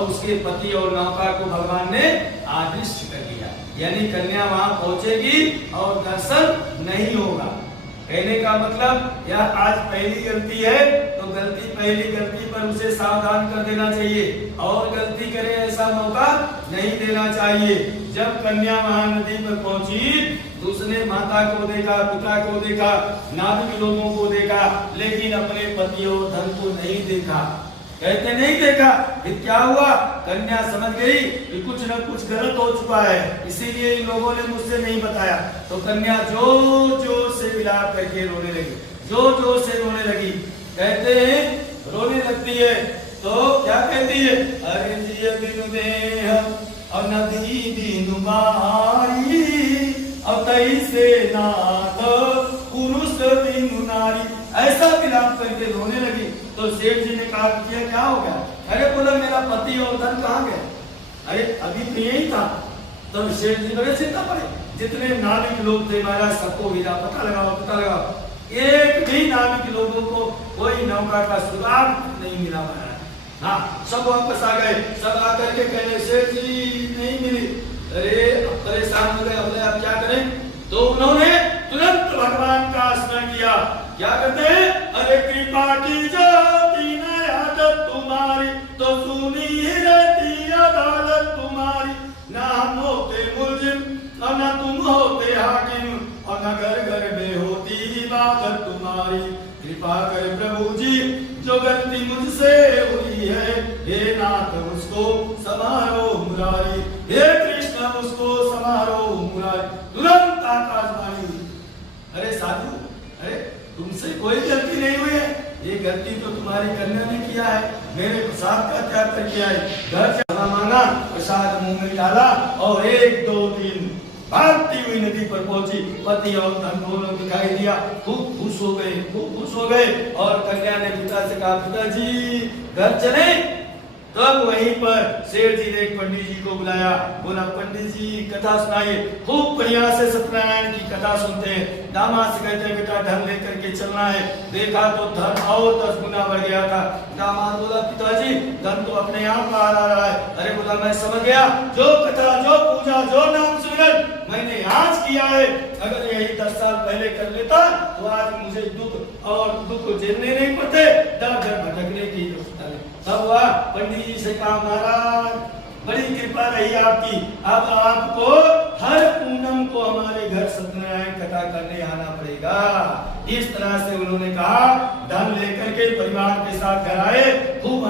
और उसके पति और नौका को भगवान ने आदिष्ट कर दिया, यानी कन्या वहां पहुंचेगी और दर्शन नहीं होगा। कहने का मतलब यह आज पहली गलती है तो पहली गलती पर उसे सावधान कर देना चाहिए और गलती करे ऐसा मौका नहीं देना चाहिए। जब कन्या वहां नदी पर पहुंची तो उसने माता को देखा, पिता को देखा, नाविक लोगों को देखा, लेकिन अपने पति और धन को नहीं देखा। कहते नहीं देखा। फिर क्या हुआ? कन्या समझ गई कि कुछ न कुछ गलत हो चुका है, इसीलिए इन लोगों ने मुझसे नहीं बताया। तो कन्या जोर जोर से विलाप करके रोने लगी, जोर जोर से रोने लगी। कहते हैं रोने लगती है तो क्या कहती है? अरे जिय बिनु देह और नदी बिनु मारी और तई से नाथ पुरुष बिनु नारी, ऐसा विलाप करके रोने लगी। तो सेठ जी ने कहा क्या हो गया? अरे बोला मेरा पति और धन कहाँ गए? अरे अभी तो यही था। तो सेठ जी बड़े चिंता पड़े, जितने नाविक लोग थे महाराज सबको मिला, पता लगाओ। एक भी नाविक लोगों को कोई नौका का सुराग नहीं मिला महाराज। हाँ, सब वापस आ गए। सब आकर के कहने सेठ जी नहीं मिली। अरे अब परेशान हो गए, अब क्या करें? तो उन्होंने तुरंत भगवान का स्मरण किया। क्या कहते हैं? अरे कृपा की जाती न आदत तुम्हारी तो सुनी ही रहती अदालत तुम्हारी। ना हम होते मुलजिम और न तुम होते हाकिम और न घर घर में होती इबादत तुम्हारी। कृपा करे प्रभु जी जो गलती मुझसे हुई है, हे नाथ उसको समारो मुरारी, हे कृष्ण उसको समारो मुरारी। तुरंत आकाशवाणी हुई। अरे साधु, अरे तुमसे कोई गलती नहीं हुई है, ये गलती तो तुम्हारी कन्या ने किया है। मेरे प्रसाद का त्याग करके आए, घर से हवा मांगा, प्रसाद मुंह में डाला और 1 2 3 भागती हुई नदी पर पहुंची। पति और धन दोनों दिखाई दिया, खूब खुश हो गए। और कन्या ने पिता से कहा पिताजी घर चले। तब वहीं पर शेर जी ने एक पंडित जी को बुलाया। बोला पंडित जी कथा सुनाइए। खूब बढ़िया से सत्यनारायण की कथा सुनते हैं। दामाद से कहते हैं बेटा धन लेकर के चलना है। देखा तो धन और 10 गुना बढ़ गया था। दामाद बोला पिताजी धन तो अपने आप बाहर आ रहा है। अरे बोला मैं समझ गया, जो कथा, जो पूजा, जो नाम सुमिरन मैंने आज किया है, अगर यही 10 साल पहले कर लेता तो आज मुझे दुख झेलने नहीं पड़ते, दर दर भटकने की जरूरत नहीं। तब वह पंडित जी से कहा महाराज बड़ी कृपा रही आपकी, अब आपको हर पूनम को हमारे घर सत्यनारायण कथा करने आना पड़ेगा। इस तरह से उन्होंने कहा धन लेकर के परिवार के साथ घर आए। खूब